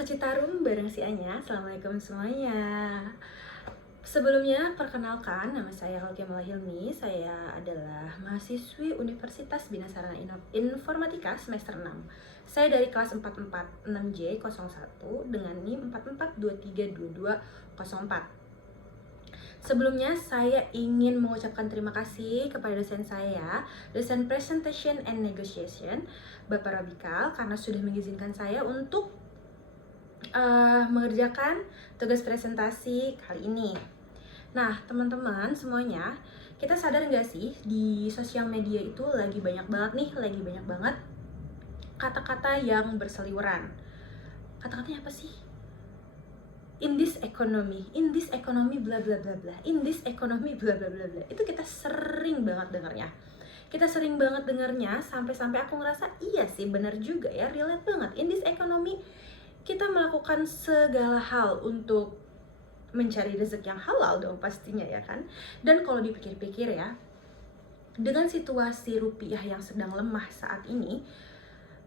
ke Citarum bareng si Anya. Assalamualaikum semuanya. Sebelumnya, perkenalkan, nama saya Alkemala Hilmi. Saya adalah mahasiswi Universitas Bina Sarana Informatika semester 6. Saya dari kelas 446J01 dengan NIM 44232204. Sebelumnya, saya ingin mengucapkan terima kasih kepada dosen saya, dosen Presentation and Negotiation, Bapak Robikal, karena sudah mengizinkan saya untuk mengerjakan tugas presentasi kali ini. Nah, teman-teman semuanya, kita sadar nggak sih di sosial media itu lagi banyak banget kata-kata yang berseliweran. Kata-katanya apa sih? In this economy bla bla bla bla, in this economy bla bla bla bla. Itu kita sering banget dengarnya. Sampai-sampai aku ngerasa iya sih, benar juga ya, relate banget. In this economy kita melakukan segala hal untuk mencari rezeki yang halal dong pastinya ya kan. Dan kalau dipikir-pikir ya, dengan situasi rupiah yang sedang lemah saat ini,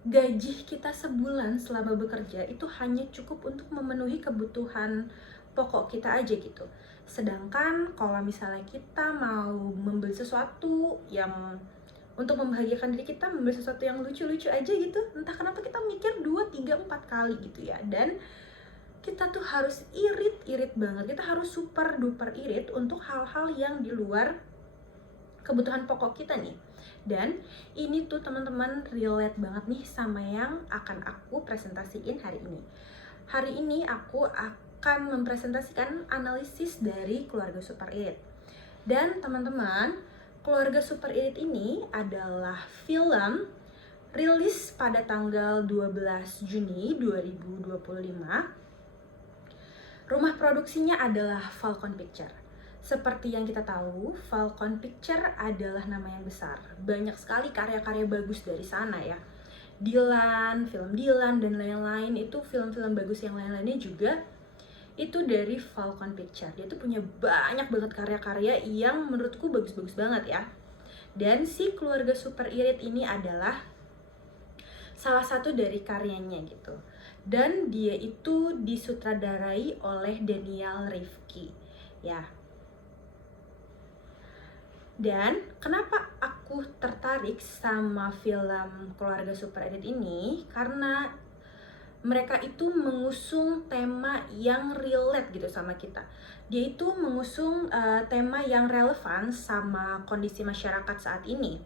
gaji kita sebulan selama bekerja itu hanya cukup untuk memenuhi kebutuhan pokok kita aja gitu. Sedangkan kalau misalnya kita mau membeli sesuatu yang untuk membahagiakan diri kita, membeli sesuatu yang lucu-lucu aja gitu, entah kenapa kita mikir 2, 3, 4 kali gitu ya. Dan kita tuh harus irit banget, kita harus super duper irit untuk hal-hal yang di luar kebutuhan pokok kita nih. Dan ini tuh teman-teman relate banget nih sama yang akan aku presentasiin hari ini. Hari ini aku akan mempresentasikan analisis dari Keluarga Super Irit. Dan teman-teman, Keluarga Super Irit ini adalah film rilis pada tanggal 12 Juni 2025. Rumah produksinya adalah Falcon Picture. Seperti yang kita tahu, Falcon Picture adalah nama yang besar. Banyak sekali karya-karya bagus dari sana ya. Dylan, film Dylan dan lain-lain, itu film-film bagus yang lain-lainnya juga itu dari Falcon Picture. Dia tuh punya banyak banget karya-karya yang menurutku bagus-bagus banget ya. Dan si Keluarga Super Irit ini adalah salah satu dari karyanya gitu. Dan dia itu disutradarai oleh Daniel Rifki ya. Dan kenapa aku tertarik sama film Keluarga Super Irit ini? Karena mereka itu mengusung tema yang relate gitu sama kita. Dia itu mengusung tema yang relevan sama kondisi masyarakat saat ini.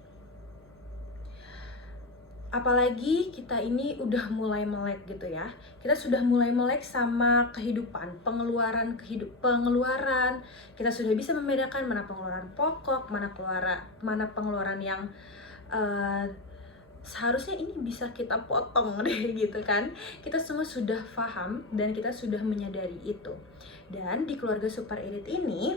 Apalagi kita ini udah mulai melek gitu ya. Kita sudah mulai melek sama kehidupan, pengeluaran. Kita sudah bisa membedakan mana pengeluaran pokok, mana pengeluaran yang seharusnya ini bisa kita potong deh gitu kan. Kita semua sudah paham dan kita sudah menyadari itu. Dan di Keluarga Super Irit ini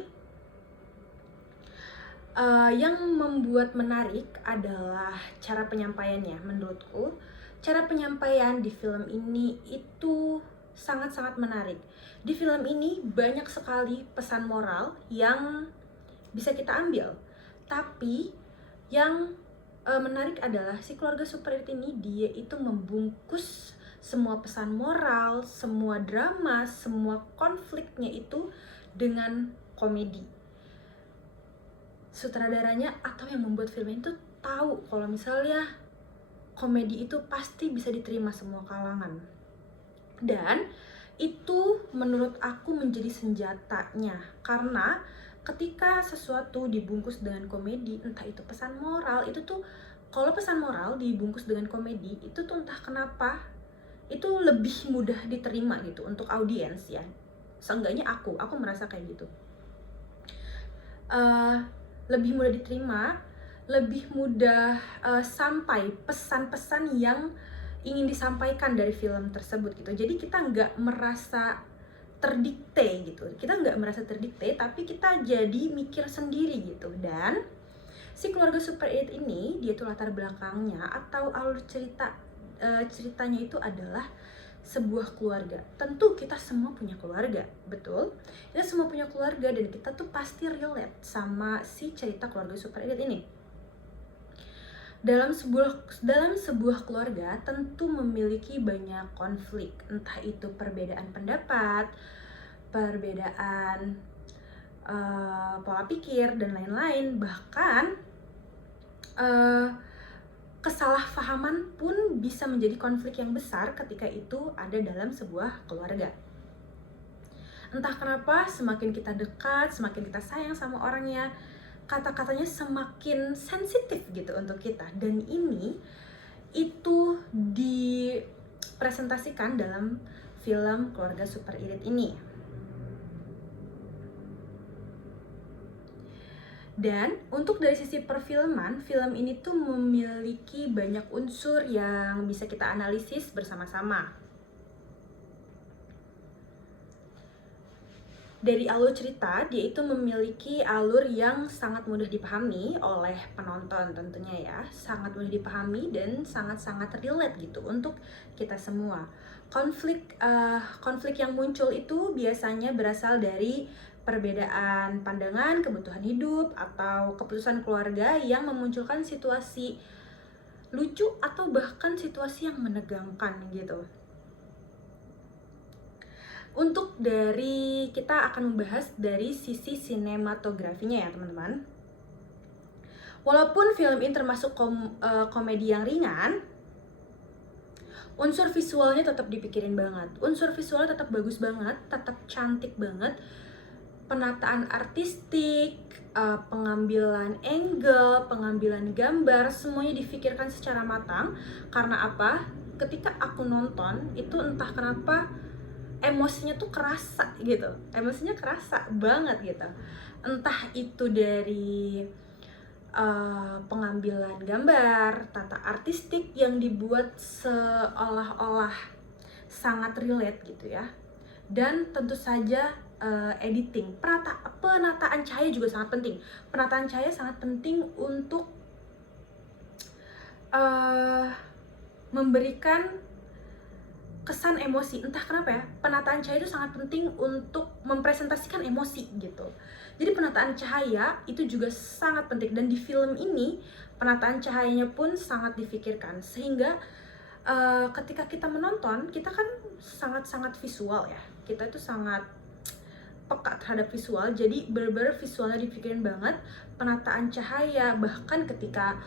yang membuat menarik adalah cara penyampaiannya. Menurutku cara penyampaian di film ini itu sangat-sangat menarik. Di film ini banyak sekali pesan moral yang bisa kita ambil. Tapi yang menarik adalah si Keluarga Super Irit ini dia itu membungkus semua pesan moral, semua drama, semua konfliknya itu dengan komedi. Sutradaranya atau yang membuat film itu tahu kalau misalnya komedi itu pasti bisa diterima semua kalangan. Dan itu menurut aku menjadi senjatanya, karena ketika sesuatu dibungkus dengan komedi, entah itu pesan moral, itu tuh kalau pesan moral dibungkus dengan komedi itu tuh entah kenapa itu lebih mudah diterima gitu untuk audiens ya. Seenggaknya aku merasa kayak gitu. Lebih mudah diterima, lebih mudah sampai pesan-pesan yang ingin disampaikan dari film tersebut gitu. Jadi kita nggak merasa terdikte gitu, tapi kita jadi mikir sendiri gitu. Dan si Keluarga Super 8 ini dia tuh latar belakangnya atau alur ceritanya itu adalah sebuah keluarga. Tentu kita semua punya keluarga, betul? Kita semua punya keluarga dan kita tuh pasti relate sama si cerita Keluarga Super 8 ini. Dalam sebuah keluarga tentu memiliki banyak konflik, entah itu perbedaan pendapat, perbedaan pola pikir dan lain-lain, bahkan kesalahpahaman pun bisa menjadi konflik yang besar ketika itu ada dalam sebuah keluarga. Entah kenapa semakin kita dekat, semakin kita sayang sama orangnya, kata-katanya semakin sensitif gitu untuk kita. Dan ini itu dipresentasikan dalam film Keluarga Super Irit ini. Dan untuk dari sisi perfilman, film ini tuh memiliki banyak unsur yang bisa kita analisis bersama-sama. Dari alur cerita, dia itu memiliki alur yang sangat mudah dipahami oleh penonton tentunya ya. Sangat mudah dipahami dan sangat-sangat relate gitu untuk kita semua. Konflik yang muncul itu biasanya berasal dari perbedaan pandangan, kebutuhan hidup, atau keputusan keluarga yang memunculkan situasi lucu atau bahkan situasi yang menegangkan gitu. Untuk kita akan membahas dari sisi sinematografinya ya teman-teman. Walaupun film ini termasuk komedi yang ringan, unsur visualnya tetap dipikirin banget. Unsur visualnya tetap bagus banget, tetap cantik banget. Penataan artistik, pengambilan angle, pengambilan gambar, semuanya difikirkan secara matang. Karena apa? Ketika aku nonton, itu entah kenapa emosinya tuh kerasa gitu, emosinya kerasa banget gitu, entah itu dari pengambilan gambar, tata artistik yang dibuat seolah-olah sangat relate gitu ya, dan tentu saja editing, penataan cahaya juga sangat penting. Penataan cahaya sangat penting untuk memberikan kesan emosi, entah kenapa ya, penataan cahaya itu sangat penting untuk mempresentasikan emosi gitu. Jadi penataan cahaya itu juga sangat penting, dan di film ini penataan cahayanya pun sangat difikirkan, sehingga ketika kita menonton, kita kan sangat-sangat visual ya, kita itu sangat peka terhadap visual, jadi bener-bener visualnya dipikirin banget, penataan cahaya, bahkan ketika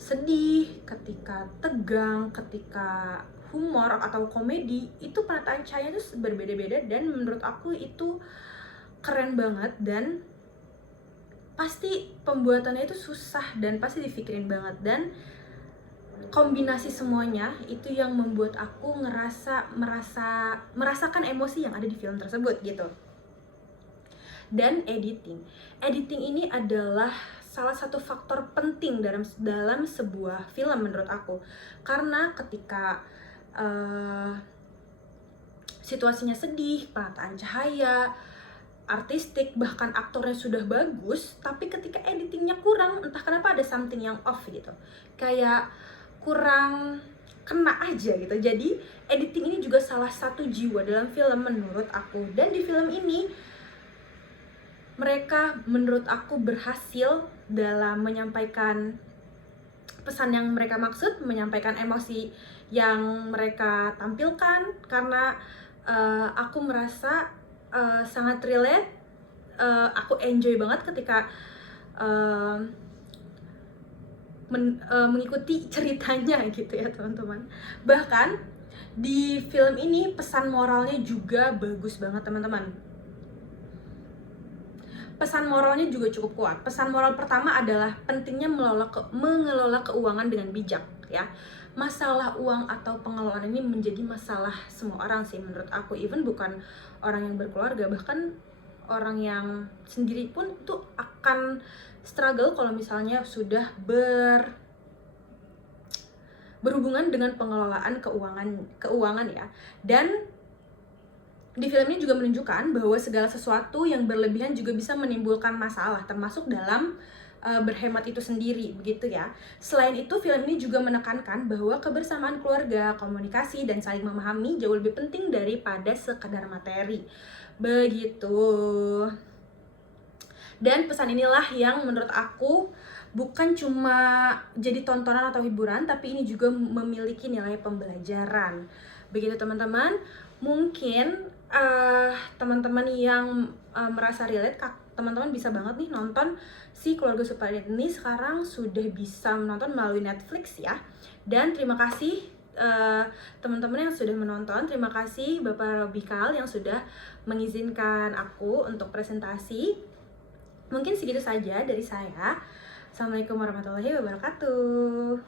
sedih, ketika tegang, ketika humor atau komedi, itu penataan cahaya itu berbeda-beda, dan menurut aku itu keren banget, dan pasti pembuatannya itu susah dan pasti dipikirin banget, dan kombinasi semuanya itu yang membuat aku merasakan emosi yang ada di film tersebut gitu. Dan editing ini adalah salah satu faktor penting dalam sebuah film menurut aku, karena ketika situasinya sedih, penataan cahaya, artistik, bahkan aktornya sudah bagus, tapi ketika editingnya kurang, entah kenapa ada something yang off gitu, kayak kurang kena aja gitu. Jadi editing ini juga salah satu jiwa dalam film menurut aku, dan di film ini mereka menurut aku berhasil dalam menyampaikan pesan yang mereka maksud, menyampaikan emosi yang mereka tampilkan, karena aku merasa sangat relate, aku enjoy banget ketika mengikuti ceritanya gitu ya teman-teman. Bahkan di film ini pesan moralnya juga bagus banget teman-teman. Pesan moralnya juga cukup kuat. Pesan moral pertama adalah pentingnya mengelola keuangan dengan bijak ya. Masalah uang atau pengelolaan ini menjadi masalah semua orang sih menurut aku, even bukan orang yang berkeluarga, bahkan orang yang sendiri pun itu akan struggle kalau misalnya sudah berhubungan dengan pengelolaan keuangan ya. Dan di film ini juga menunjukkan bahwa segala sesuatu yang berlebihan juga bisa menimbulkan masalah, termasuk dalam berhemat itu sendiri, begitu ya. Selain itu, film ini juga menekankan bahwa kebersamaan keluarga, komunikasi, dan saling memahami jauh lebih penting daripada sekadar materi. Begitu. Dan pesan inilah yang menurut aku bukan cuma jadi tontonan atau hiburan, tapi ini juga memiliki nilai pembelajaran. Begitu teman-teman. Mungkin teman-teman yang merasa relate, teman-teman bisa banget nih nonton si Keluarga Super Adit ini. Sekarang sudah bisa menonton melalui Netflix ya. Dan terima kasih teman-teman yang sudah menonton. Terima kasih Bapak Robikal yang sudah mengizinkan aku untuk presentasi. Mungkin segitu saja dari saya. Assalamualaikum warahmatullahi wabarakatuh.